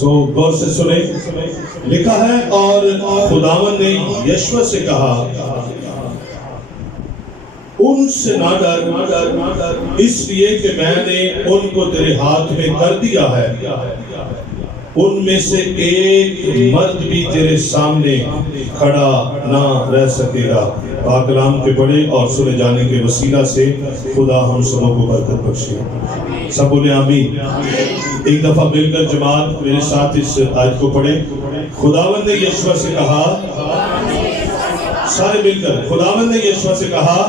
غور سے سنیں، لکھا ہے اور خداوند نے یشوع سے کہا ان سے نہ ڈر، اس لیے کہ میں نے ان کو تیرے ہاتھ میں کر دیا ہے، ان میں سے ایک مرد بھی تیرے سامنے کھڑا نہ رہ سکے گا۔ پاک کلام کے پڑھے اور سنے جانے کے وسیلہ سے خدا ہم سبوں کو برکت بخشے۔ سب بولے آمین۔ ایک دفعہ مل کر جماعت میرے ساتھ اس آیت کو پڑھے۔ خداوند نے یشوع سے کہا، سارے مل کر، خداوند نے یشوع سے کہا،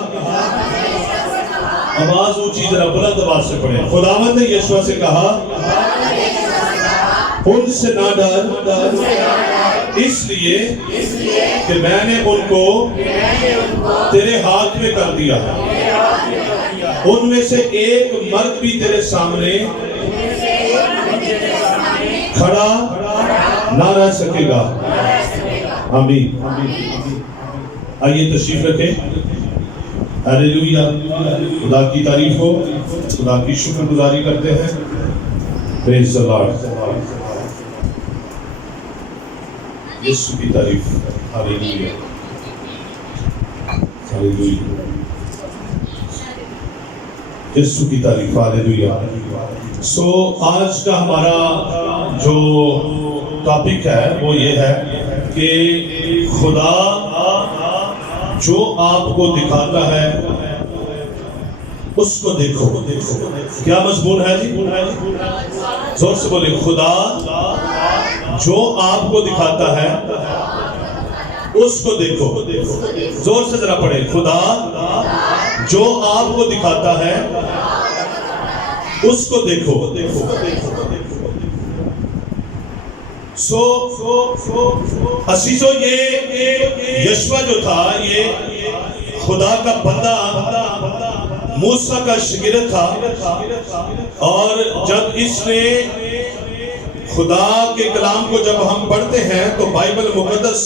آواز اونچی ذرا بلند آواز سے پڑھیں۔ خداوند نے یشوع سے کہا ان سے نہ ڈر، اس لیے کہ میں نے ان کو تیرے ہاتھ میں کر دیا ہے، ان میں سے ایک مرد بھی تیرے سامنے کھڑا نہ رہ سکے گا۔ آمین۔ آئیے تشریف رکھیں۔ ہلیلویا، خدا کی تعریف ہو، خدا کی شکر گزاری کرتے ہیں۔ پریز دی لارڈ، یسوع کی تعریف۔ ہلیلویا، ہلیلویا، یسوع کی تعریف۔ ہلیلویا۔ آج کا ہمارا جو ٹاپک ہے وہ یہ ہے کہ خدا جو آپ کو دکھاتا ہے اس کو دیکھو۔ کیا مضمون ہے جی؟ زور سے بولے، خدا جو آپ کو دکھاتا ہے اس کو دیکھو۔ زور سے ذرا پڑھیں، خدا جو آپ کو دکھاتا ہے اس کو دیکھو۔ عزیزو، یہ یشوع جو تھا یہ خدا کا بندہ، موسیٰ کا شاگرد تھا، اور جب اس نے خدا کے کلام کو جب ہم پڑھتے ہیں تو بائبل مقدس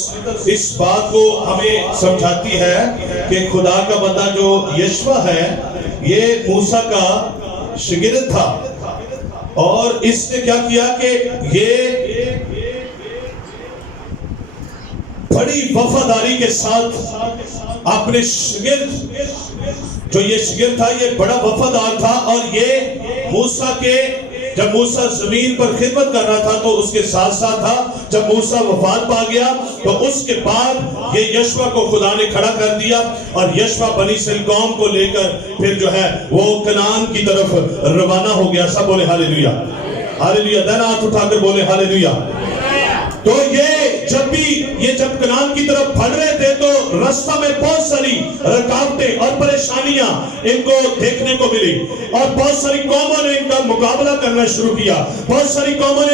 اس بات کو ہمیں سمجھاتی ہے کہ خدا کا بندہ جو یشوع ہے یہ موسیٰ کا شاگرد تھا، اور اس نے کیا کیا کہ یہ بڑی وفاداری کے ساتھ اپنے شاگرد، جو یہ شاگرد تھا یہ بڑا وفادار تھا، اور یہ موسیٰ کے جب موسیٰ زمین پر خدمت کر رہا تھا تو اس کے ساتھ ساتھ تھا۔ جب موسیٰ وفات پا گیا تو اس کے بعد یہ یشوع کو خدا نے کھڑا کر دیا، اور یشوع بنی اسرائیل قوم کو لے کر پھر جو ہے وہ کنعان کی طرف روانہ ہو گیا۔ سب بولے ہلیلویا، ہلیلویا، دائنا ہاتھ اٹھا کر بولے ہلیلویا۔ تو یہ جب کنعان کی طرف بڑھ رہے تھے تو رستہ میں بہت ساری رکاوٹیں اور پریشانیاں ان کو دیکھنے کو ملی، اور بہت ساری قوموں نے ان کا مقابلہ کرنا شروع کیا، بہت ساری قوموں نے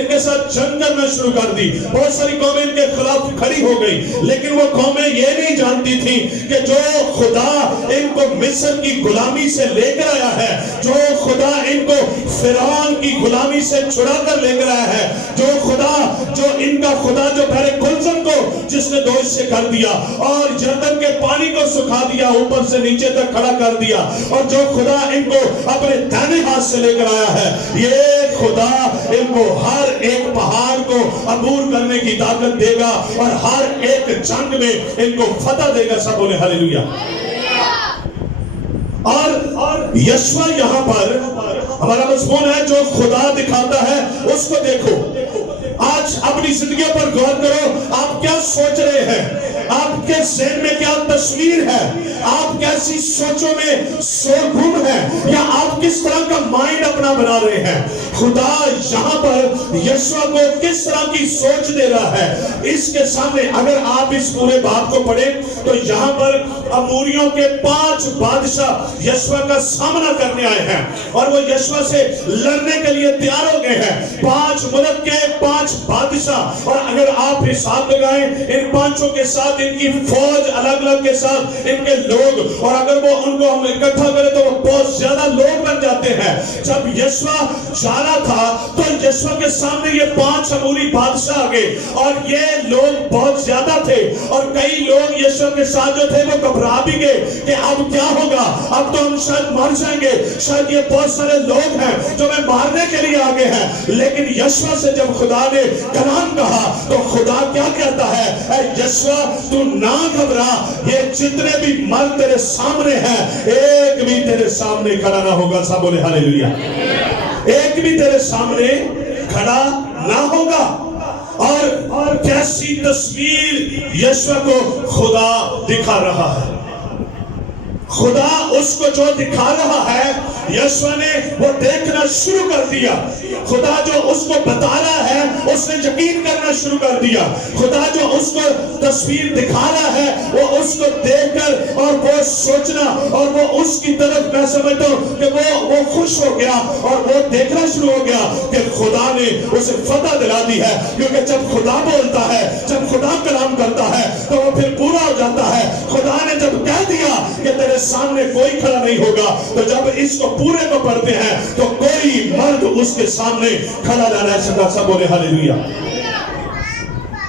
ان کے ساتھ جنگ کرنا شروع کر دی، بہت ساری قومیں ان کے خلاف کھڑی ہو گئی، لیکن وہ قومیں یہ نہیں جانتی تھیں کہ جو خدا ان کو مصر کی غلامی سے لے کر آیا ہے، جو خدا ان کو فرعون کی غلامی سے چھڑا کر لے کر آیا ہے، جو ان کا خدا جو بحر گلزم کو جس نے دو حصے کر دیا اور یردن کے پانی کو سکھا دیا، اوپر سے نیچے تک کھڑا کر دیا، اور جو خدا ان کو اپنے دائیں ہاتھ سے لے کر آیا ہے، یہ خدا ان کو ہر ایک پہاڑ کو عبور کرنے کی طاقت دے گا، اور ہر ایک جنگ میں ان کو فتح دے گا۔ سب بولے ہلیلویا۔ اور یشوع یہاں پر ہمارا مضمون ہے، جو خدا دکھاتا ہے اس کو دیکھو۔ آج اپنی زندگیوں پر غور کرو، آپ کیا سوچ رہے ہیں، آپ کے ذہن میں کیا تصویر ہے، آپ کیسی سوچوں میں گم ہیں، یا آپ کس طرح کا مائنڈ اپنا بنا رہے ہیں۔ خدا یہاں پر یشوع کو کس طرح کی سوچ دے رہا ہے اس کے سامنے۔ اگر آپ اس پورے بات کو پڑھیں تو یہاں پر اموریوں کے 5 بادشاہ یشوع کا سامنا کرنے آئے ہیں، اور وہ یشوع سے لڑنے کے لیے تیار ہو گئے ہیں۔ 5 ملک کے 5 بادشاہ، اور اگر آپ حساب لگائیں ان 5 کے ساتھ ان کی فوج الگ الگ کے ساتھ ان کے لوگ، اور اگر وہ ان کو ہم اکٹھا کریں تو وہ بہت زیادہ لوگ بن بن جاتے ہیں. جب یشوع جانا تھا تو یشوع کے سامنے یہ 5 اموری بادشاہ آ گئے اور یہ لوگ بہت زیادہ تھے اور کئی لوگ یشوع کے ساتھ جو تھے وہ گھبرا بھی گئے کہ اب کیا ہوگا, اب تو ہم شاید مر جائیں گے, شاید یہ بہت سارے لوگ ہیں جو میں مارنے کے لیے آگے ہیں. لیکن یشوع سے جب خدا نے کلام کہا تو خدا کیا کہتا ہے, اے یشوع تو نہ گھبرا, یہ جتنے بھی مرد تیرے سامنے ہیں ایک بھی تیرے سامنے کھڑا نہ ہوگا. سب بولے ہاللیلویا. ایک بھی تیرے سامنے کھڑا نہ ہوگا. اور کیسی تصویر یشوع کو خدا دکھا رہا ہے. خدا اس کو جو دکھا رہا ہے یشوع نے وہ دیکھنا شروع کر دیا. خدا جو اس کو بتا رہا ہے اس نے یقین کرنا شروع کر دیا. خدا جو اس کو تصویر دکھا رہا ہے وہ اس کو دیکھ کر اور وہ سوچنا اور وہ اس کی طرف, میں سمجھتا ہوں کہ وہ خوش ہو گیا اور وہ دیکھنا شروع ہو گیا کہ خدا نے اسے فتح دلا دی ہے. کیونکہ جب خدا بولتا ہے, جب خدا کلام کرتا ہے تو وہ پھر پورا ہو جاتا ہے. خدا نے جب کہہ دیا کہ تیرے سامنے کوئی کھڑا نہیں ہوگا, تو جب اس کو پورے کو پڑھتے ہیں تو کوئی مرد اس کے سامنے کھڑا نہ رہ سکا. سب بولے ہاللیلویا.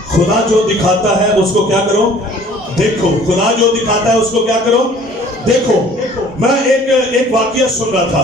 خدا جو دکھاتا ہے اس کو کیا کرو, دیکھو. خدا جو دکھاتا ہے اس کو کیا کرو, دیکھو. میں ایک واقعہ سن رہا تھا.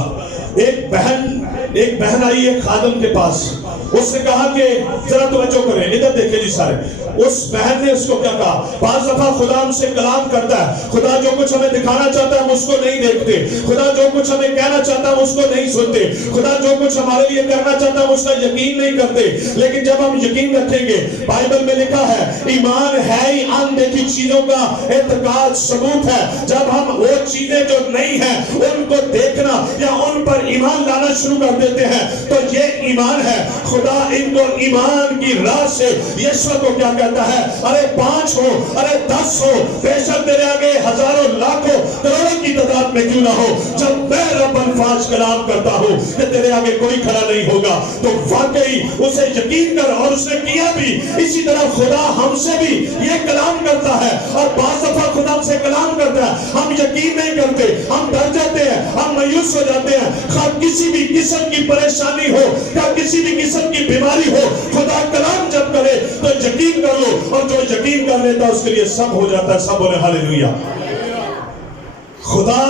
ایک بہن آئی ہے خادم کے پاس. اس نے کہا کہ ذرا توجہ کریں, ادھر دیکھیں جی سارے. اس بہن نے اس کو کیا کہا, بعض دفعہ خدا ہم سے کلام کرتا ہے, خدا جو کچھ ہمیں دکھانا چاہتا ہے ہم اس کو نہیں دیکھتے, خدا جو کچھ ہمیں کہنا چاہتا ہے ہم اس کو نہیں سنتے, خدا جو کچھ ہمارے لیے کرنا چاہتا ہے ہم اس کا یقین نہیں کرتے. لیکن جب ہم یقین رکھیں گے, بائبل میں لکھا ہے ایمان ہے ہی ان دیکھی چیزوں کا اعتقاد ثبوت ہے. جب ہم وہ چیزیں جو نہیں ہیں ان کو دیکھنا یا ان پر ایمان لانا شروع کر دیتے ہیں تو یہ ایمان ہے. خدا ان کو ایمان کی راہ سے یشوع کو کیا کہتا ہے, ارے 5 ہو, ارے 10 ہو, بے شک تیرے آگے ہزاروں لاکھوں کروڑوں کی تعداد میں کیوں نہ ہو, جب میں رب الفاظ کلام کرتا ہوں کہ تیرے آگے کوئی کھڑا نہیں ہوگا تو واقعی اسے یقین کر. اور اس نے کیا بھی. اسی طرح خدا ہم سے بھی یہ کلام کرتا ہے اور بعض دفعہ خدا ہم سے کلام کرتا ہے, ہم یقین نہیں کرتے, ہم ڈر جاتے ہیں, ہم مایوس ہو جاتے ہیں. خواہ کسی بھی قسم کی پریشانی ہو یا کسی بھی قسم کی بیماری ہو, خدا کلام جب کرے تو یقین کر لو, اور جو یقین کر لیتا اس کے لیے سب ہو جاتا ہے. سب بولے ہاللیلویا. خدا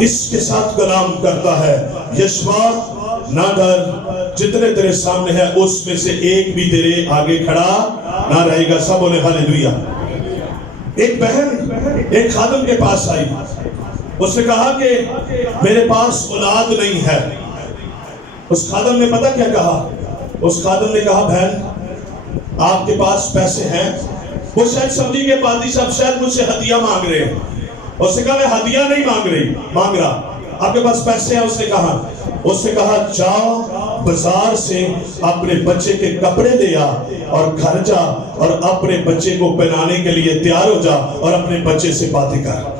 اس کے ساتھ کلام کرتا ہے, یشوع نہ ڈر, جتنے تیرے سامنے ہیں اس میں سے ایک بھی تیرے آگے کھڑا نہ رہے گا. سب بولے ہاللیلویا. ایک بہن ایک خادم کے پاس آئی. اس نے کہا کہ میرے پاس اولاد نہیں ہے. اس خادم نے پتہ کیا کہا, اس خادم نے کہا بہن آپ کے پاس پیسے ہیں. وہ شاید سمجھی کہ پادری صاحب شاید مجھ سے ہدیہ مانگ رہے ہیں. اس نے کہا میں ہدیہ نہیں مانگ رہا, آپ کے پاس پیسے ہیں. اس نے کہا جاؤ بازار سے اپنے بچے کے کپڑے لے آ اور گھر جا اور اپنے بچے کو پہنانے کے لیے تیار ہو جا اور اپنے بچے سے باتیں کر.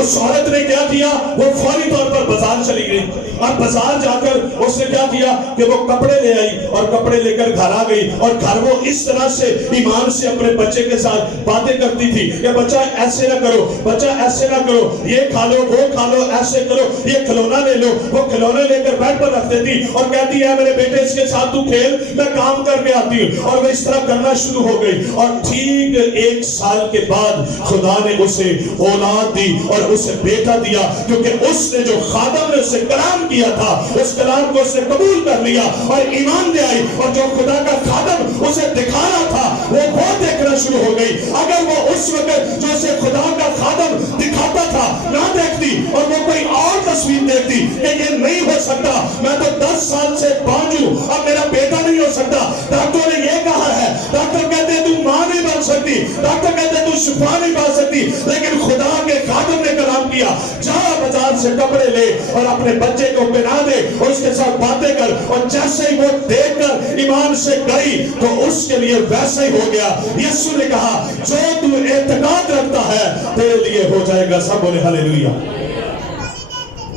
اس عورت نے کیا کیا, وہ فوری طور پر بازار چلی گئی اور بازار جا کر اس نے کیا کیا کہ وہ کپڑے لے آئی اور کپڑے لے کر گھر آ گئی. اور گھر وہ اس طرح سے ایمان سے اپنے بچے کے ساتھ باتیں کرتی تھی کہ بچہ ایسے نہ کرو, بچہ ایسے نہ کرو, یہ کھا لو, وہ کھا لو, ایسے کرو, یہ کھلونا لے لو. وہ کھلونے لے کر بیڈ پر رکھ دیتی اور کہتی ہے میرے بیٹے اس کے ساتھ تو کھیل, میں کام کر کے آتی ہوں. اور وہ اس طرح کرنا شروع ہو گئی. اور ٹھیک 1 سال کے بعد خدا نے اسے اولاد دی اور اسے بیٹا دیا, کیونکہ اس نے جو خادم نے اسے کلام کیا تھا اس کلام کو اس نے قبول کر لیا اور ایمان لے آئی. اور جو خدا کا خادم اسے دکھا رہا تھا وہ دیکھنا شروع ہو گئی. اگر وہ اس وقت جو اسے خدا کا خادم دکھاتا تھا نہ دیکھتی اور وہ کوئی اور تصویر دیکھتی کہ یہ نہیں ہو سکتا, میں تو 10 سال سے بانجھ ہوں, اب میرا بیٹا نہیں ہو سکتا, ڈاکٹر نے یہ کہا ہے, ڈاکٹر کہتے ہیں تو ماں نہیں بن سکتی, ڈاکٹر کہتے ہیں تو شفا نہیں پا سکتی. لیکن خدا کے خادم نے کلام کیا, جا بازار سے کپڑے لے اور اپنے بچے کو پہنا دے اور اس کے ساتھ باتیں کر. اور جیسے ہی وہ دیکھ کر ایمان سے گئی تو اس کے لیے ویسا ہی ہو گیا. یسوع نے کہا جو تو اعتقاد رکھتا ہے تیرے لیے ہو جائے گا. سب بولے ہاللیلویا.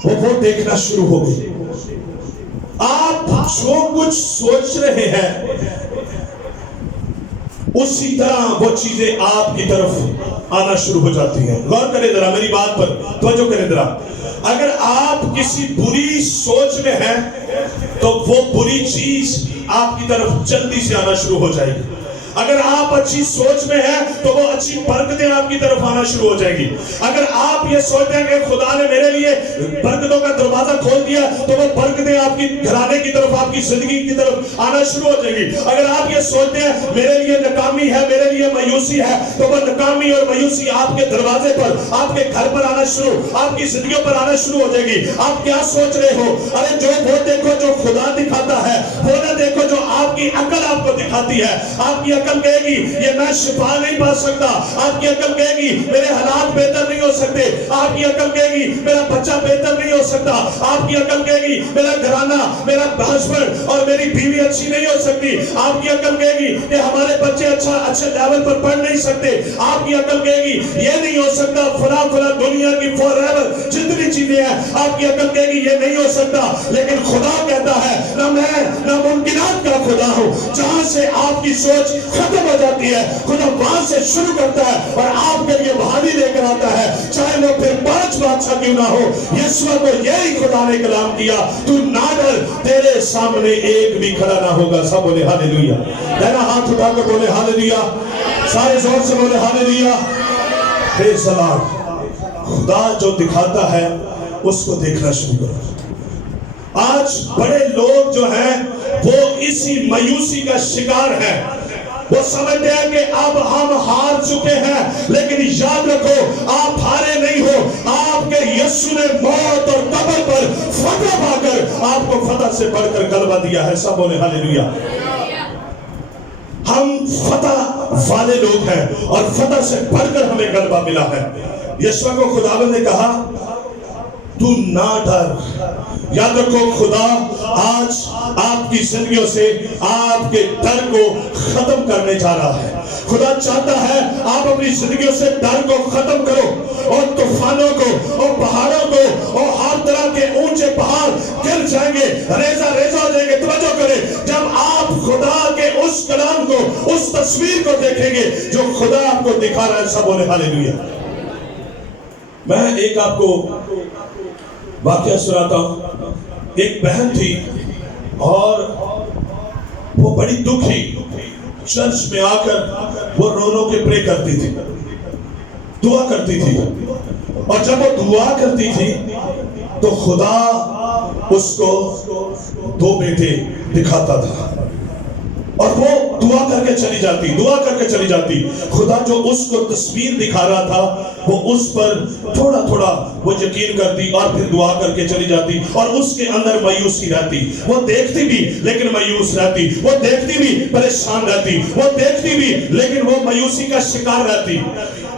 وہ دیکھنا شروع ہو گئی. آپ جو کچھ سوچ رہے ہیں اسی طرح وہ چیزیں آپ کی طرف آنا شروع ہو جاتی ہیں. غور کریں ذرا میری بات پر, توجہ کریں ذرا. اگر آپ کسی بری سوچ میں ہیں تو وہ بری چیز آپ کی طرف جلدی سے آنا شروع ہو جائے گی. اگر آپ اچھی سوچ میں ہیں تو وہ اچھی برکتیں آپ کی طرف آنا شروع ہو جائیں گی. اگر آپ یہ سوچتے ہیں کہ خدا نے میرے لیے برکتوں کا دروازہ کھول دیا تو وہ برکتیں آپ کی گھرانے کی طرف, آپ کی زندگی کی طرف آنا شروع ہو جائیں گی. اگر آپ یہ سوچتے ہیں میرے لیے ناکامی ہے, میرے لیے مایوسی ہے, تو وہ ناکامی اور مایوسی آپ کے دروازے پر, آپ کے گھر پر آنا شروع, آپ کی زندگیوں پر آنا شروع ہو جائے گی. آپ کیا سوچ رہے ہو؟ ارے جو وہ دیکھو جو خدا دکھاتا ہے, وہ نہ دیکھو جو آپ کی عقل آپ کو دکھاتی ہے. آپ کی عقل کہے گی یہ میں شفا نہیں پا سکتا, آپ کی عقل کہے گی میرے حالات بہتر نہیں ہو سکتے, آپ کی عقل کہے گی میرا بچہ بہتر نہیں ہو سکتا, آپ کی عقل کہے گی میرا گھرانہ, میرا ہسبینڈ اور میری بیوی اچھی نہیں ہو سکتی, آپ کی عقل کہے گی کہ ہمارے بچے اچھے لیول پر پڑھ نہیں سکتے, آپ کی عقل کہے گی یہ نہیں ہو سکتا, فلاں دنیا کی فار ایور جتنی چیزیں ہیں, آپ کی عقل کہے گی یہ نہیں ہو سکتا. لیکن خدا کہتا ہے نہ میں ناممکنات کا خدا ہوں. جہاں سے آپ کی سوچ ختم ہو جاتی ہے, خدا وہاں سے شروع کرتا ہے اور آپ کے لیے بہانی لے کر آتا ہے, چاہے وہ پھر 5 بادشاہ کیوں نہ ہو. یسوع کو یہی خدا نے کلام کیا, تو نہ ڈر, تیرے سامنے ایک بھی کھڑا نہ ہوگا. سب بولے ہاللیلویا. تیرا ہاتھ اٹھا کر بولے ہاللیلویا, سارے زور سے بولے ہاللیلویا. پریز دی لارڈ. خدا جو دکھاتا ہے اس کو دیکھنا شروع کرو. آج بڑے لوگ جو ہیں وہ اسی مایوسی کا شکار ہیں. وہ سمجھتے ہیں کہ اب ہم ہار چکے ہیں, لیکن یاد رکھو آپ ہارے نہیں ہو. آپ کے یسوع نے موت اور قبر پر فتح پا کر آپ کو فتح سے بڑھ کر غلبہ دیا ہے. سب بولے ہاللیلویا. ہم فتح والے لوگ ہیں اور فتح سے بڑھ کر ہمیں غلبہ ملا ہے. یسوع کو خداوند نے کہا تو نہ ڈر. یاد رکھو خدا آج آپ کی زندگیوں سے آپ کے ڈر کو ختم کرنے جا رہا ہے. خدا چاہتا ہے آپ اپنی زندگیوں سے ڈر کو ختم کرو, اور طوفانوں کو اور پہاڑوں کو اور ہر طرح کے اونچے پہاڑ گر جائیں گے, ریزہ ریزہ ہو جائیں گے. توجہ کریں, جب آپ خدا کے اس کلام کو, اس تصویر کو دیکھیں گے جو خدا آپ کو دکھا رہا ہے. سب بولے ہاللیلویا. میں ایک آپ کو واقعہ سناتا ہوں. ایک بہن تھی اور وہ بڑی دکھی, چرچ میں آ کر وہ رو رو کے پرے کرتی تھی, دعا کرتی تھی, اور جب وہ دعا کرتی تھی تو خدا اس کو 2 بیٹے دکھاتا تھا, اور وہ دعا کر کے چلی جاتی, دعا کر کے چلی جاتی. خدا جو اس کو تصویر دکھا رہا تھا وہ اس پر تھوڑا تھوڑا وہ یقین کرتی اور پھر دعا کر کے چلی جاتی, اور اس کے اندر مایوسی رہتی. وہ دیکھتی بھی لیکن مایوس رہتی, وہ دیکھتی بھی پریشان رہتی, وہ دیکھتی بھی لیکن وہ مایوسی کا شکار رہتی.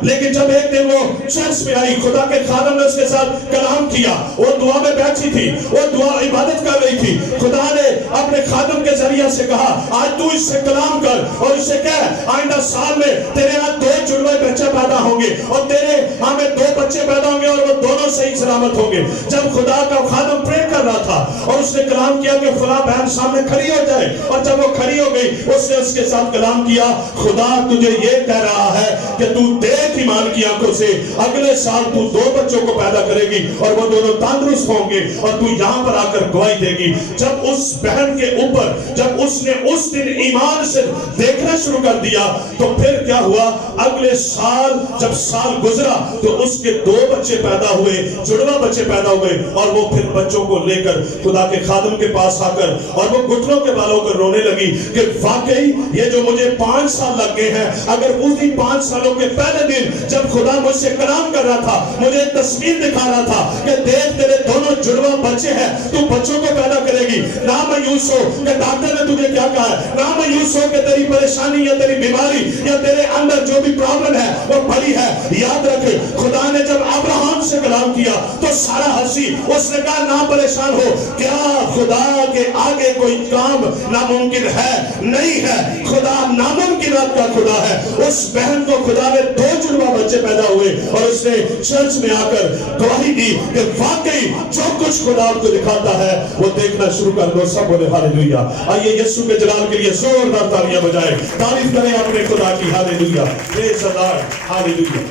لیکن جب ایک دن وہ چرچ میں آئی, خدا کے خادم نے اس کے ساتھ کلام کیا, وہ دعا میں بیٹھی تھی, وہ دعا عبادت کر رہی تھی. خدا نے اپنے خادم کے ذریعے سے کہا آج تو اس سے کلام کر اور اسے کہہ آئندہ سال میں تیرے ہاں 2 جڑوے بچے پیدا ہوں گے, اور تیرے ہاں میں 2 بچے پیدا ہوں گے, اور وہ دونوں صحیح سلامت ہوں گے. جب خدا کا خادم پرے کر رہا تھا اور اس نے کلام کیا کہ فلاں بہن سامنے کھڑی ہو جائے, اور جب وہ کھڑی ہو گئی اس نے اس کے ساتھ کلام کیا, خدا تجھے یہ کہہ رہا ہے کہ تو دیکھ ایمان کی آنکھوں سے اگلے سال تو 2 بچوں کو پیدا کرے گی, اور وہ دونوں تندرست ہوں گے, اور تو یہاں پر آ کر گواہی دے گی. جب اس بہن کے اوپر جب اس نے اس دن ایمان سے دیکھنا شروع کر دیا تو پھر کیا ہوا, اگلے سال جب سال گزرا تو اس کے 2 بچے پیدا ہوئے, جڑواں بچے پیدا ہوئے, اور وہ پھر بچوں کو لے کر خدا کے خادم کے پاس آ کر اور وہ گھٹنوں کے بالوں کر رونے لگی کہ واقعی یہ جو مجھے 5 سال لگ گئے ہیں, اگر اسی 5 سالوں کے پہلے دن جب خدا مجھ سے کلام کر رہا تھا, مجھے ایک تصویر دکھا رہا تھا کہ دیکھ تیرے دونوں جڑواں بچے ہیں, تو بچوں کو پیدا کرے گی. نہ مایوس ہو کہ ڈاکٹر نے تجھے کیا کہا ہے, نہ مایوس ہو کہ تیری پریشانی یا تیری بیماری یا تیرے اندر جو بھی پرابلم ہے وہ بڑی ہے. یاد رکھ خدا نے جب ابراہیم سے کلام کیا تو سارا ہنسی, اس نے کہا نہ پریشان ہو, کیا خدا کے آگے کوئی کام ناممکن ہے؟ نہیں ہے. خدا ناممکنات کا خدا ہے. اس بہن کو خدا نے 2 جڑواں بچے پیدا ہوئے, اور اس نے چرچ میں آ کر گواہی دی کہ واقعی جو کچھ خدا آپ کو دکھاتا ہے وہ دیکھنا شروع کر دو. سب بولے ہاللیلویا. آئیے یسوع کے جلال کے لیے زوردار تالیاں بجائیں, تعریف کریں اپنے خدا کی. ہاللیلویا. پریز دی لارڈ. ہاللیلویا.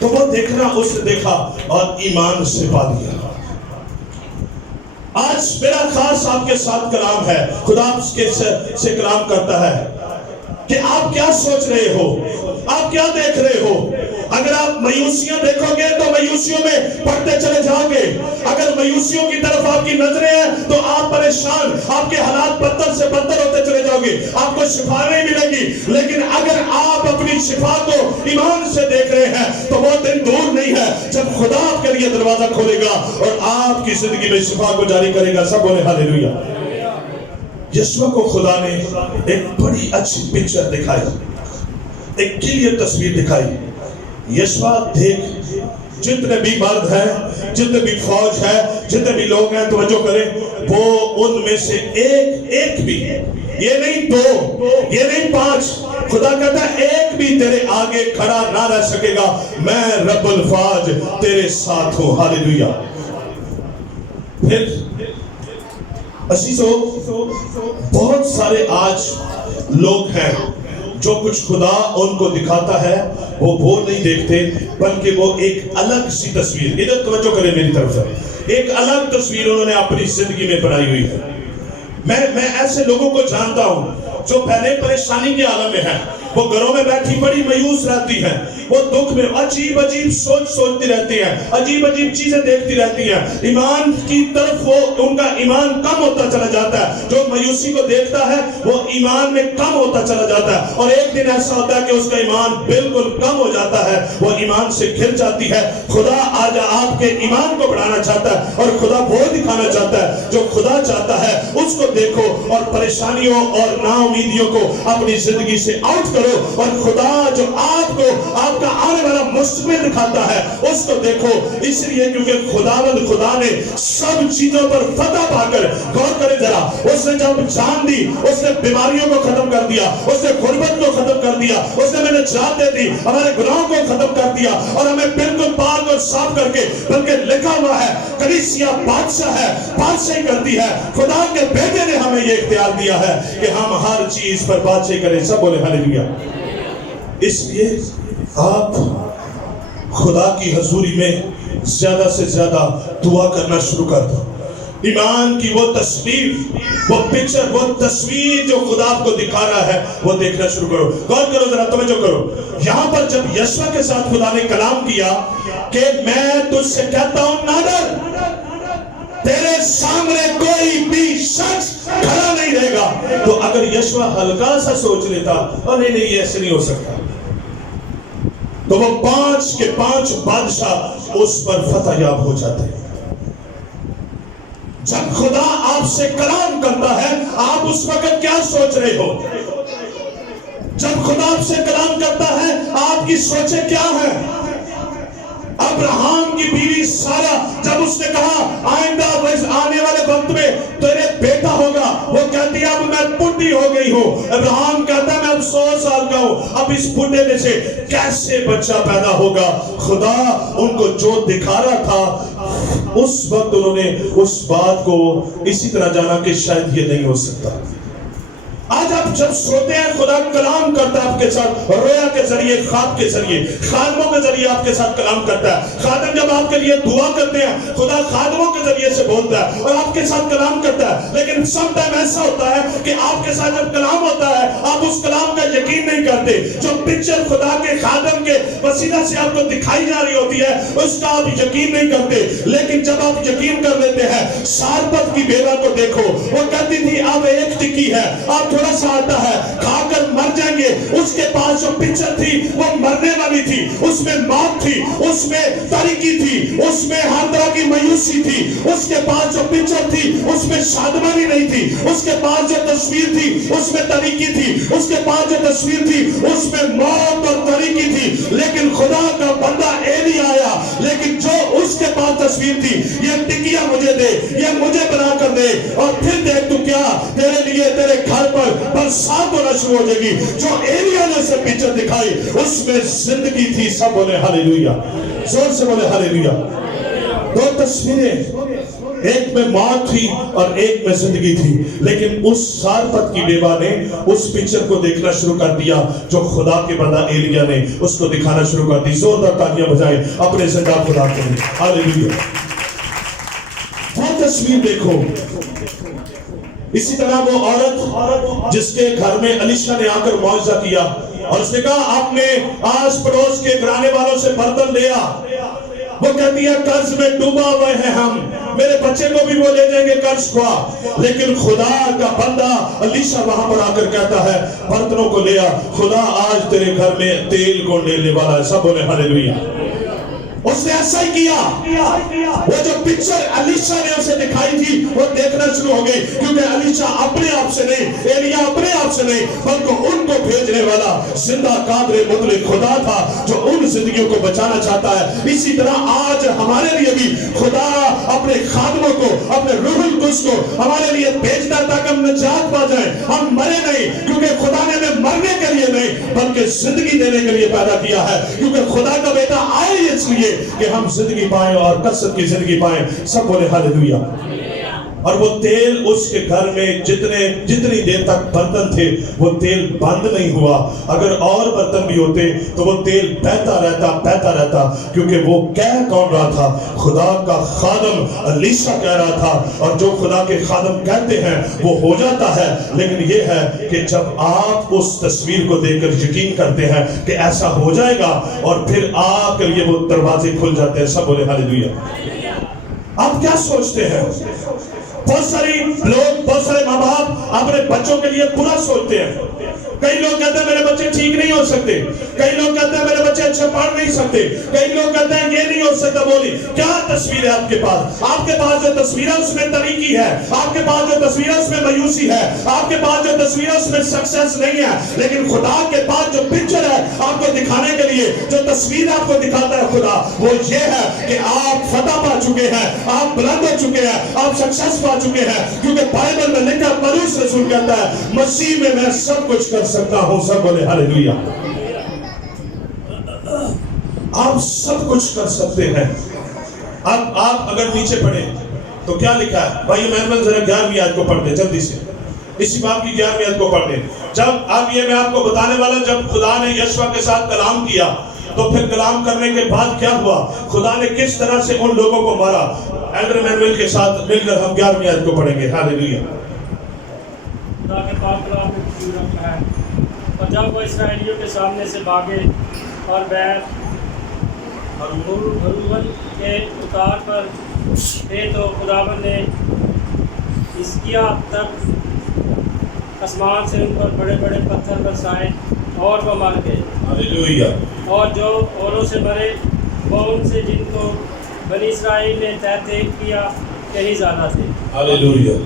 تو وہ دیکھنا اس نے دیکھا اور ایمان سے پا لیا۔ آج میرا خاص آپ کے ساتھ کلام ہے، خدا آپ کے سے کلام کرتا ہے کہ آپ کیا سوچ رہے ہو، آپ کیا دیکھ رہے ہو۔ اگر آپ مایوسیاں دیکھو گے تو مایوسیوں میں پڑتے چلے جاؤ گے، اگر مایوسیوں کی طرف آپ کی نظریں ہیں تو آپ پریشان، آپ کے حالات بدتر سے بدتر ہوتے چلے جاؤ گے، آپ کو شفا نہیں ملے گی۔ لیکن اگر آپ اپنی شفا کو ایمان سے دیکھ رہے ہیں تو وہ دن دور نہیں ہے جب خدا آپ کے لیے دروازہ کھولے گا اور آپ کی زندگی میں شفا کو جاری کرے گا۔ سب بولے ہاللیلویا۔ یسوع کو خدا نے ایک بڑی اچھی پکچر دکھائی، ایک کلیئر تصویر دکھائی۔ یسوع دیکھ، جتنے بھی مرد ہیں، جتنے بھی فوج ہے، جتنے بھی لوگ ہیں، توجہ کریں، وہ ان میں سے ایک بھی، یہ نہیں 2، یہ نہیں 5، خدا کہتا ہے ایک بھی تیرے آگے کھڑا نہ رہ سکے گا، میں رب الفاظ تیرے ساتھ ہوں۔ ہاللیلویا۔ پھر عزیزو، بہت سارے آج لوگ ہیں جو کچھ خدا ان کو دکھاتا ہے وہ نہیں دیکھتے، بلکہ وہ ایک الگ سی تصویر، ادھر توجہ کریں میری طرف سے، ایک الگ تصویر انہوں نے اپنی زندگی میں بنائی ہوئی ہے۔ میں ایسے لوگوں کو جانتا ہوں جو پہلے پریشانی کے عالم میں ہیں، وہ گھروں میں بیٹھی بڑی مایوس رہتی ہیں، وہ دکھ میں عجیب سوچتی رہتی ہیں، عجیب چیزیں دیکھتی رہتی ہیں، ایمان کی طرف وہ ان کا ایمان کم ہوتا چلا جاتا ہے۔ جو مایوسی کو دیکھتا ہے وہ ایمان میں کم ہوتا چلا جاتا ہے، اور ایک دن ایسا ہوتا ہے کہ اس کا ایمان بالکل کم ہو جاتا ہے، وہ ایمان سے گر جاتی ہے۔ خدا آج آپ کے ایمان کو بڑھانا چاہتا ہے اور خدا وہ دکھانا چاہتا ہے جو خدا چاہتا ہے، اس کو دیکھو اور پریشانیوں اور نا امیدیوں کو اپنی زندگی سے آؤٹ کرو، اور خدا جو آپ کو آپ کا آنے والا مستقبل دکھاتا ہے اس کو دیکھو۔ اس لیے کیونکہ خدا نے سب چیزوں پر فتح پا کر، غور کریں ذرا، اس نے جب جان دی، اس نے بیماریوں کو ختم کر دیا، اس نے غربت کو ختم کر دیا، اس نے ہمیں نجات دے دی، ہمارے گناہوں کو ختم کر دیا اور ہمیں بالکل پاک اور صاف کر کے، بلکہ لکھا ہوا ہے کلیسیا بادشاہ ہے، بادشاہی کرتی ہے۔ خدا کے بیٹے نے ہمیں یہ اختیار دیا ہے کہ ہم ہر چیز پر بادشاہی کریں۔ سب بولے ہاللیلویا۔ اس لیے آپ خدا کی حضوری میں زیادہ سے زیادہ دعا کرنا شروع کر دو۔ ایمان کی وہ تصویر، وہ پکچر، وہ تصویر جو خدا آپ کو دکھا رہا ہے وہ دیکھنا شروع کرو۔ غور کرو ذرا، توجہ کرو۔ یہاں پر جب یسوع کے ساتھ خدا نے کلام کیا کہ میں تجھ سے کہتا ہوں نہ ڈر، تیرے سامنے کوئی بھی شخص کھڑا نہیں رہے گا، تو اگر یسوع ہلکا سا سوچ لیتا اور نہیں یہ ایسے نہیں ہو سکتا، تو وہ 5 کے 5 بادشاہ اس پر فتح یاب ہو جاتے ہیں۔ جب خدا آپ سے کلام کرتا ہے آپ اس وقت کیا سوچ رہے ہو؟ جب خدا آپ سے کلام کرتا ہے آپ کی سوچیں کیا ہیں؟ ابراہیم کی بیوی سارہ جب اس نے کہا آئندہ آنے والے وقت میں تیرے بیٹا ہوگا، وہ کہتی ہے اب میں بڈھی ہو گئی ہوں۔ ابراہیم کہتا ہے میں اب 100 سال کا ہوں، اب اس بڈھے میں سے کیسے بچہ پیدا ہوگا؟ خدا ان کو جو دکھا رہا تھا اس وقت انہوں نے اس بات کو اسی طرح جانا کہ شاید یہ نہیں ہو سکتا۔ آج آپ جب سوتے ہیں خدا کلام کرتا ہے آپ کے ساتھ، رویا کے ذریعے، خواب کے ذریعے، خادموں کے ذریعے آپ کے ساتھ کلام کرتا ہے۔ خادم جب آپ کے لیے دعا کرتے ہیں خدا خادموں کے ذریعے سے بولتا ہے اور آپ کے ساتھ کلام کرتا ہے۔ لیکن سم ٹائم ایسا ہوتا ہے کہ آپ کے ساتھ جب کلام ہوتا ہے آپ اس کلام کا یقین نہیں کرتے، جو پکچر خدا کے خادم کے وسیلہ سے آپ کو دکھائی جا رہی ہوتی ہے اس کا آپ یقین نہیں کرتے۔ لیکن جب آپ یقین کر لیتے ہیں، سارپت کی بیوہ کو دیکھو، وہ کہتی تھی اب ایک ٹکی ہے، آپ تھوڑا سا آتا ہے، کھا کر مر جائیں گے۔ اس کے پاس جو پکچر تھی وہ مرنے والی تھی، اس میں موت تھی، اس میں تاریکی تھی، اس میں ہر طرح کی مایوسی تھی۔ اس کے پاس جو پکچر تھی اس میں شادمانی نہیں تھی، اس کے پاس جو تصویر تھی اس میں تاریکی تھی، اس کے پاس جو تصویر تھی اس میں موت اور تاریکی تھی۔ لیکن خدا کا بندہ ایلی آیا، لیکن جو اس کے پاس تصویر تھی، یہ ٹکیاں مجھے دے، یہ مجھے بنا کر دے، اور پھر دیکھ تو کیا تیرے لیے تیرے گھر پر برسات ہونا شروع ہو جائے گی۔ جو ایلیا نے سے پکچر دکھائی اس میں زندگی تھی۔ سب بولے ہاللیلویا، زور سے بولے ہاللیلویا۔ 2 تصویریں ایک میں موت تھی اور ایک میں زندگی تھی، لیکن اس سارپت کی بیوہ نے اس پکچر کو دیکھنا شروع کر دیا جو خدا کے بندہ ایلیا نے اس کو دکھانا شروع کر دی. زوردار تالیاں بجائیں اپنے زندہ خدا کے لیے. ہاللیلویا. وہ تصویر دیکھو. اسی طرح وہ عورت جس کے گھر میں الیشا نے آ کر معجزہ کیا اور اس نے کہا آپ نے آس پڑوس کے گھرانے والوں سے برتن لیا، وہ کہتی ہے قرض میں ڈوبا ہوئے ہیں ہم، میرے بچے کو بھی وہ لے جائیں گے قرض خوا. لیکن خدا کا بندہ الیشا وہاں پر آ کر کہتا ہے برتنوں کو لیا، خدا آج تیرے گھر میں تیل کو لینے والا ہے. سب بولے ہاللیلویا. اس نے ایسا ہی کیا. وہ جو پکچر الیشا نے اسے دکھائی تھی وہ دیکھنا شروع ہو گئی، کیونکہ الیشا اپنے آپ سے نہیں، ایلیا اپنے آپ سے نہیں، بلکہ ان کو بھیجنے والا زندہ قادر مطلق خدا تھا جو ان زندگیوں کو بچانا چاہتا ہے. اسی طرح آج ہمارے لیے بھی خدا اپنے خادموں کو، اپنے روح القدس کو ہمارے لیے بھیجتا ہے تاکہ ہم نجات پا جائیں. ہم مرے نہیں، کیونکہ خدا نے ہمیں مرنے کے لیے نہیں بلکہ زندگی دینے کے لیے پیدا کیا ہے. کیونکہ خدا کا بیٹا آئے اس لیے کہ ہم زندگی پائیں اور کثرت کی زندگی پائیں. سب بولے ہاللیلویا. اور وہ تیل اس کے گھر میں جتنی دیر تک برتن تھے وہ تیل بند نہیں ہوا. اگر اور برتن بھی ہوتے تو وہ تیل بہتا رہتا، کیونکہ وہ کہہ کون رہا تھا؟ خدا کا خادم الیشا کہہ رہا تھا. اور جو خدا کے خادم کہتے ہیں وہ ہو جاتا ہے. لیکن یہ ہے کہ جب آپ اس تصویر کو دیکھ کر یقین کرتے ہیں کہ ایسا ہو جائے گا اور پھر آپ کے لیے وہ دروازے کھل جاتے ہیں. سب بولے ہاللیلویا. آپ کیا سوچتے ہیں؟ بہت سارے ماں باپ اپنے بچوں کے لیے برا سوچتے ہیں. کئی لوگ کہتے ہیں میرے بچے ٹھیک نہیں ہو سکتے، کئی لوگ کہتے ہیں میرے بچے اچھے پڑھ نہیں سکتے، کئی لوگ کہتے ہیں یہ نہیں ہو سکتا. بولی کیا تصویر ہے آپ کے پاس؟ آپ کے پاس جو تصویر ہے اس میں طریقی ہے، آپ کے پاس جو تصویر ہے اس میں مایوسی ہے، آپ کے پاس جو تصویر ہے اس میں سکسیس نہیں ہے. لیکن خدا کے پاس جو پکچر ہے آپ کو دکھانے کے لیے، جو تصویر آپ کو دکھاتا ہے خدا، وہ یہ ہے کہ آپ فتح پا چکے ہیں، آپ بلند ہو چکے ہیں، آپ سکسیس پا چکے ہیں. کیونکہ بائبل میں لکھا پولس رسول کہتا ہے مسیح میں سب کچھ کر سکتا ہوں. سب بولے ہاللیلویا. آپ سب کچھ کر سکتے ہیں. اب آپ اگر نیچے پڑھیں تو کیا لکھا ہے؟ بھائی محمد ذرا 11ویں آیت کو پڑھ دیں جلدی سے. اسی باب کی 11ویں آیت کو پڑھ دیں. جب اب یہ میں آپ کو بتانے والا، جب خدا نے یشوع کے ساتھ کلام کیا تو پھر کلام کرنے کے بعد کیا ہوا؟ خدا نے کس طرح سے ان لوگوں کو مارا. ایلڈر مینویل کے ساتھ مل کر ہم 11ویں آیت کو پڑھیں گے. ہاللیلویا. خدا کے پاک کلام میں کچھ رکھا ہے. اور جب وہ اسرائیلیوں کے سامنے سے بھاگے اور بیت حرون کے اتار پر تھے تو خداوند نے حزقیہ تک آسمان سے ان پر بڑے بڑے پتھر برسائے اور وہ مر گئے. ہاللیلویا. اور جو اوروں سے مرے وہ ان سے جن کو بنی اسرائیل نے تحقیق کیا کہیں زیادہ تھے. ہاللیلویا.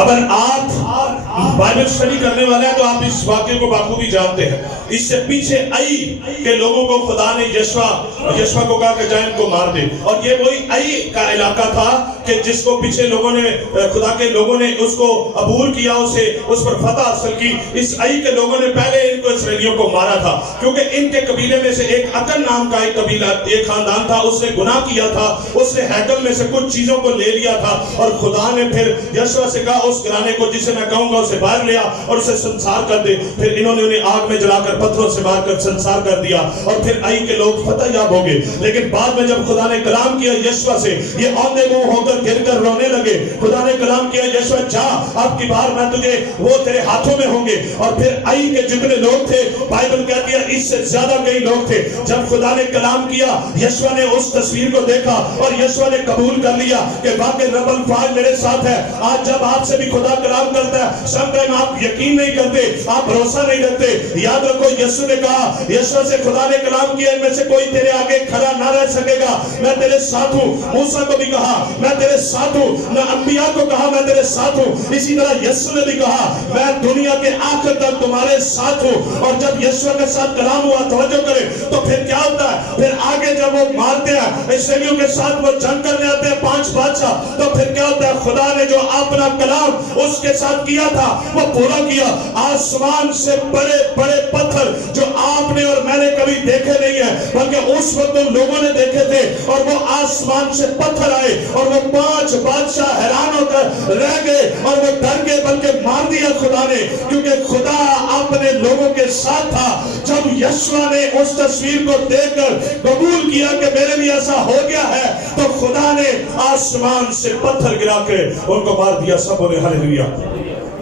اگر آپ بائبل اسٹڈی کرنے والے ہیں تو آپ اس واقعے کو بخوبی جانتے ہیں. اس سے پیچھے آئی کہ لوگوں کو خدا نے یشوع کو کہا کہ جائیں ان کو مار دے. اور یہ وہی آئی کا علاقہ تھا کہ جس کو پیچھے لوگوں نے، خدا کے لوگوں نے اس کو عبور کیا، اس پر فتح حاصل کی. اس آئی کے لوگوں نے پہلے ان کو اسرائیلیوں کو مارا تھا، کیونکہ ان کے قبیلے میں سے ایک اکن نام کا ایک قبیلہ، ایک خاندان تھا. اس نے گناہ کیا تھا، اس نے ہیکل میں سے کچھ چیزوں کو لے لیا تھا. اور خدا نے پھر یشوع سے کہا اس گھرانے کو جسے میں کہوں گا اسے باہر لیا اور اسے سنسار کر دے. پھر انہوں نے انہیں آگ میں جلا کر پتھروں سے مار کر سنسار کر دیا اور پھر آئی کے لوگ فتح یاب ہو گئے. لیکن بعد میں جب خدا نے کلام کیا یشوع سے، یہ اوندے منہ ہو کر گر کر رونے لگے. خدا نے کلام کیا یشوع جا، اب کی بار میں تجھے، وہ تیرے ہاتھوں میں ہوں گے. اور پھر آئی کے جتنے لوگ تھے، بائبل کہتی ہے اس سے زیادہ کئی لوگ تھے. جب خدا نے کلام کیا یشوع نے اس تصویر کو دیکھا اور یشوع نے قبول کر لیا کہ واقعی رب الفاظ میرے ساتھ ہے. آج جب آپ سے بھی خدا کلام کرتا ہے، سم ٹائم آپ یقین نہیں کرتے، آپ بھروسہ نہیں رکھتے. یاد رکھو یسوع نے کہا، یسوع سے خدا نے کلام کیا ان میں سے کوئی تیرے آگے کھڑا نہ رہ سکے گا، میں تیرے ساتھ ہوں. موسیٰ کو بھی کہا میں تیرے ساتھ ہوں، نہ انبیاء کو کہا میں تیرے ساتھ ہوں. اسی طرح یسوع نے بھی کہا میں دنیا کے آخر تک تمہارے ساتھ ہوں. اور جب یسوع کے ساتھ کلام ہوا، توجہ کرے، تو پھر کیا ہوتا ہے؟ پھر آگے جب وہ مارتے ہیں اسرائیلیوں کے ساتھ، وہ جنگ کرنے آتے ہیں 5 بادشاہ، تو پھر کیا ہوتا ہے؟ خدا نے جو اپنا کلام کلام اس کے ساتھ کیا تھا وہ پورا کیا. آسمان سے بڑے بڑے پتھر جو آپ نے اور میں نے کبھی دیکھے نہیں ہیں بلکہ اس وقت ان لوگوں نے دیکھے تھے, اور وہ آسمان سے پتھر آئے اور وہ 5 بادشاہ حیران ہو کر رہ گئے اور وہ ڈر گئے, بلکہ مار دیا خدا نے, کیونکہ خدا اپنے لوگوں کے ساتھ تھا. جب یشوع نے اس تصویر کو دیکھ کر قبول کیا کہ میرے لیے ایسا ہو گیا ہے, تو خدا نے آسمان سے پتھر گرا کے ان کو مار دیا. سب بولے ہاللیلویا,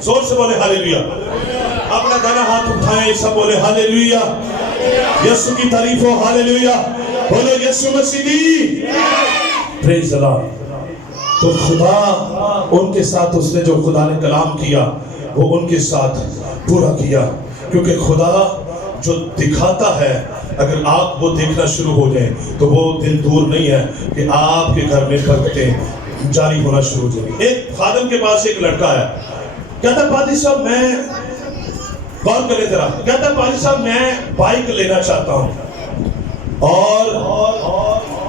زور سے بولے ہاللیلویا. اپنا دائنا ہاتھ اٹھائیں, سب بولے ہاللیلویا. یسوع کی تعریف ہو, ہاللیلویا. بولو یسوع مسیح کی پریز اللہ. تو خدا ان کے ساتھ اس نے جو خدا نے کلام کیا وہ ان کے ساتھ پورا کیا, کیونکہ خدا جو دکھاتا ہے اگر آپ وہ دیکھنا شروع ہو جائیں تو وہ دن دور نہیں ہے کہ آپ کے گھر میں برکتیں جاری ہونا شروع ہو جائیں. ایک خادم کے پاس ایک لڑکا ہے, کہتا پادری صاحب میں غور کریں ذرا, کہتا پادری صاحب میں بائک لینا چاہتا ہوں اور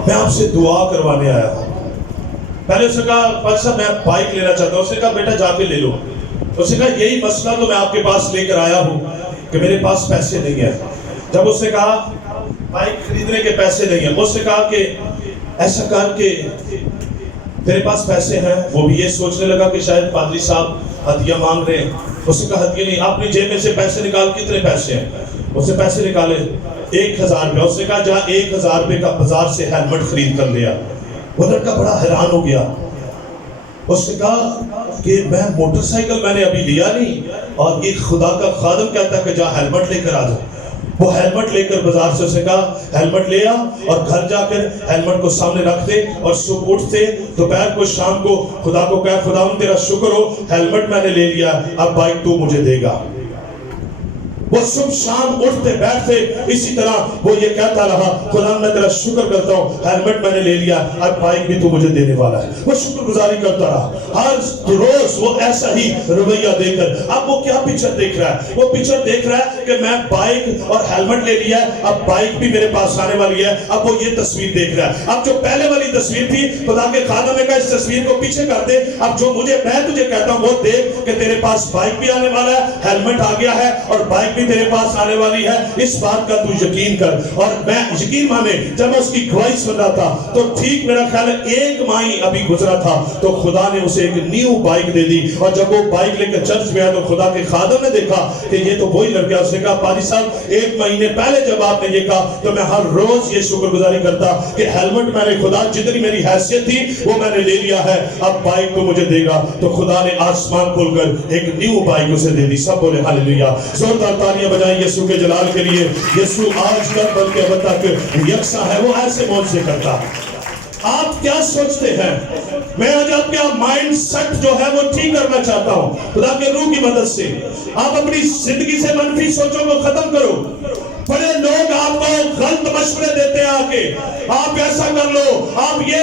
میں آپ سے دعا کروانے آیا ہوں. پہلے اس نے کہا پادری صاحب میں بائک لینا چاہتا ہوں. اس نے کہا بیٹا جا کے لے لو. اس نے کہا یہی مسئلہ تو میں آپ کے پاس لے کر آیا ہوں کہ میرے پاس پیسے نہیں ہیں. جب اس نے کہا بائک خریدنے کے پیسے نہیں ہیں, اس نے کہا کہ ایسا کر کے تیرے پاس پیسے ہیں. وہ بھی یہ سوچنے لگا کہ شاید پادری صاحب ہدیہ مانگ رہے ہیں. اس نے کہا ہدیہ نہیں, آپ نے جیب میں سے پیسے نکال, کتنے پیسے ہیں؟ اس نے پیسے نکالے 1000 روپے. اس نے کہا جا 1000 روپے کا بازار سے ہیلمٹ خرید کر لیا. وہ لڑکا بڑا حیران ہو گیا. اس نے کہا کہ میں موٹر سائیکل میں نے ابھی لیا نہیں, اور یہ خدا کا خادم کہتا ہے کہ جا ہیلمٹ لے کر آ جا. وہ ہیلمٹ لے کر بازار سے, اس نے کہا ہیلمٹ لے آ اور گھر جا کر ہیلمٹ کو سامنے رکھ دے, اور صبح اٹھتے دوپہر کو شام کو خدا کو کہا خدا تیرا شکر ہو ہیلمٹ میں نے لے لیا, اب بائک تو مجھے دے گا. وہ صبح شام اٹھتے بیٹھتے اسی طرح وہ یہ کہتا رہا خدا میں تیرا شکر کرتا ہوں ہیلمٹ میں نے لے لیا, اب بائک بھی تو مجھے دینے والا ہے. وہ شکر گزاری کرتا رہا ہر روز, وہ ایسا ہی رویہ دے کر. اب وہ کیا پکچر دیکھ رہا ہے؟ وہ پکچر دیکھ رہا ہے کہ میں بائک اور ہیلمٹ لے لیا ہے, اب بائک بھی میرے پاس آنے والی ہے. اب وہ یہ تصویر دیکھ رہا ہے. اب جو پہلے والی تصویر تھی خدا کے خادم نے کہا اس تصویر کو پیچھے کر دے, اب جو میں تجھے کہتا ہوں وہ دیکھ کہ تیرے پاس بائک بھی آنے والا ہے, ہیلمٹ آ گیا ہے اور بائک بھی تیرے پاس آنے والی ہے. اس بات کا تو یقین کر. اور میں یقین مانے جب میں اس کی گواہی سن رہا تھا تو ٹھیک میرا خیال ہے 1 ماہ ابھی گزرا تھا تو خدا نے اسے ایک نیو بائک دے دی. اور جب وہ بائک لے کر چرچ میں آیا تو خدا کے خادم نے دیکھا کہ یہ تو وہی لڑکا. اس نے کہا پادری صاحب 1 مہینے پہلے جب آپ نے یہ کہا تو میں ہر روز یہ شکر گزاری کرتا کہ ہیلمٹ میں نے خدا جتنی میری حیثیت تھی وہ میں نے لے لیا ہے, اب بائک تو مجھے دے گا. تو خدا نے آسمان کھول کر ایک نیو بائک اسے دے دی. سب بولے ہاللیلویا. زوردار تالیاں بجائیں یسوع کے جلال کے لیے. یسوع آج کل بلکہ اب تک یکساں ہے, وہ ایسے معجزے کرتا. آپ کیا سوچتے ہیں؟ میں آج آپ کا مائنڈ سیٹ جو ہے وہ ٹھیک کرنا چاہتا ہوں خدا کے روح کی مدد سے. آپ اپنی زندگی سے منفی سوچوں کو ختم کرو. بڑے لوگ آپ کو غلط مشورے دیتے ہیں آ کے, آپ ایسا کر لو, آپ یہ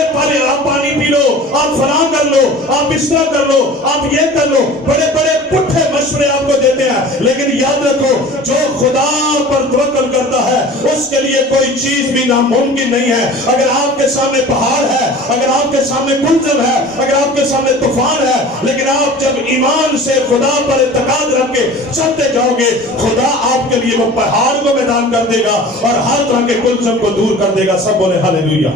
آپ پانی پی لو, آپ فلاں کر لو, آپ اس طرح کر لو, آپ یہ کر لو. بڑے بڑے پٹھے مشورے آپ کو دیتے ہیں. لیکن یاد رکھو جو خدا پر توکل کرتا ہے اس کے لیے کوئی چیز بھی ناممکن نہیں ہے. اگر آپ کے سامنے پہاڑ ہے, اگر آپ کے سامنے گنجب ہے, اگر آپ کے سامنے طوفان ہے, لیکن آپ جب ایمان سے خدا پر اعتقاد رکھ کے چلتے جاؤ گے خدا آپ کے لیے وہ پہاڑ کو میدان کر دے گا اور ہر طرح کے گنجب کو دور کر دے گا. سب بولے ہاللیلویا.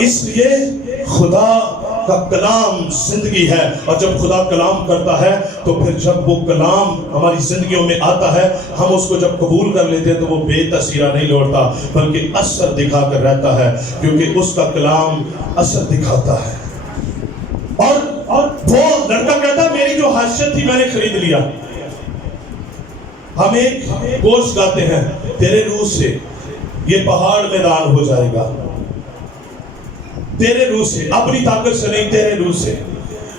اس لیے خدا کا کلام زندگی ہے, اور جب خدا کلام کرتا ہے تو پھر جب وہ کلام ہماری زندگیوں میں آتا ہے ہم اس کو جب قبول کر لیتے ہیں تو وہ بے تاثیرہ نہیں لوٹتا بلکہ اثر دکھا کر رہتا ہے, کیونکہ اس کا کلام اثر دکھاتا ہے. اور وہ لڑکا کہتا ہے میری جو حیثیت تھی میں نے خرید لیا. ہم ایک گوشت گاتے ہیں تیرے روح سے یہ پہاڑ میدان ہو جائے گا, تیرے روح سے, اپنی طاقت سے نہیں تیرے روح سے.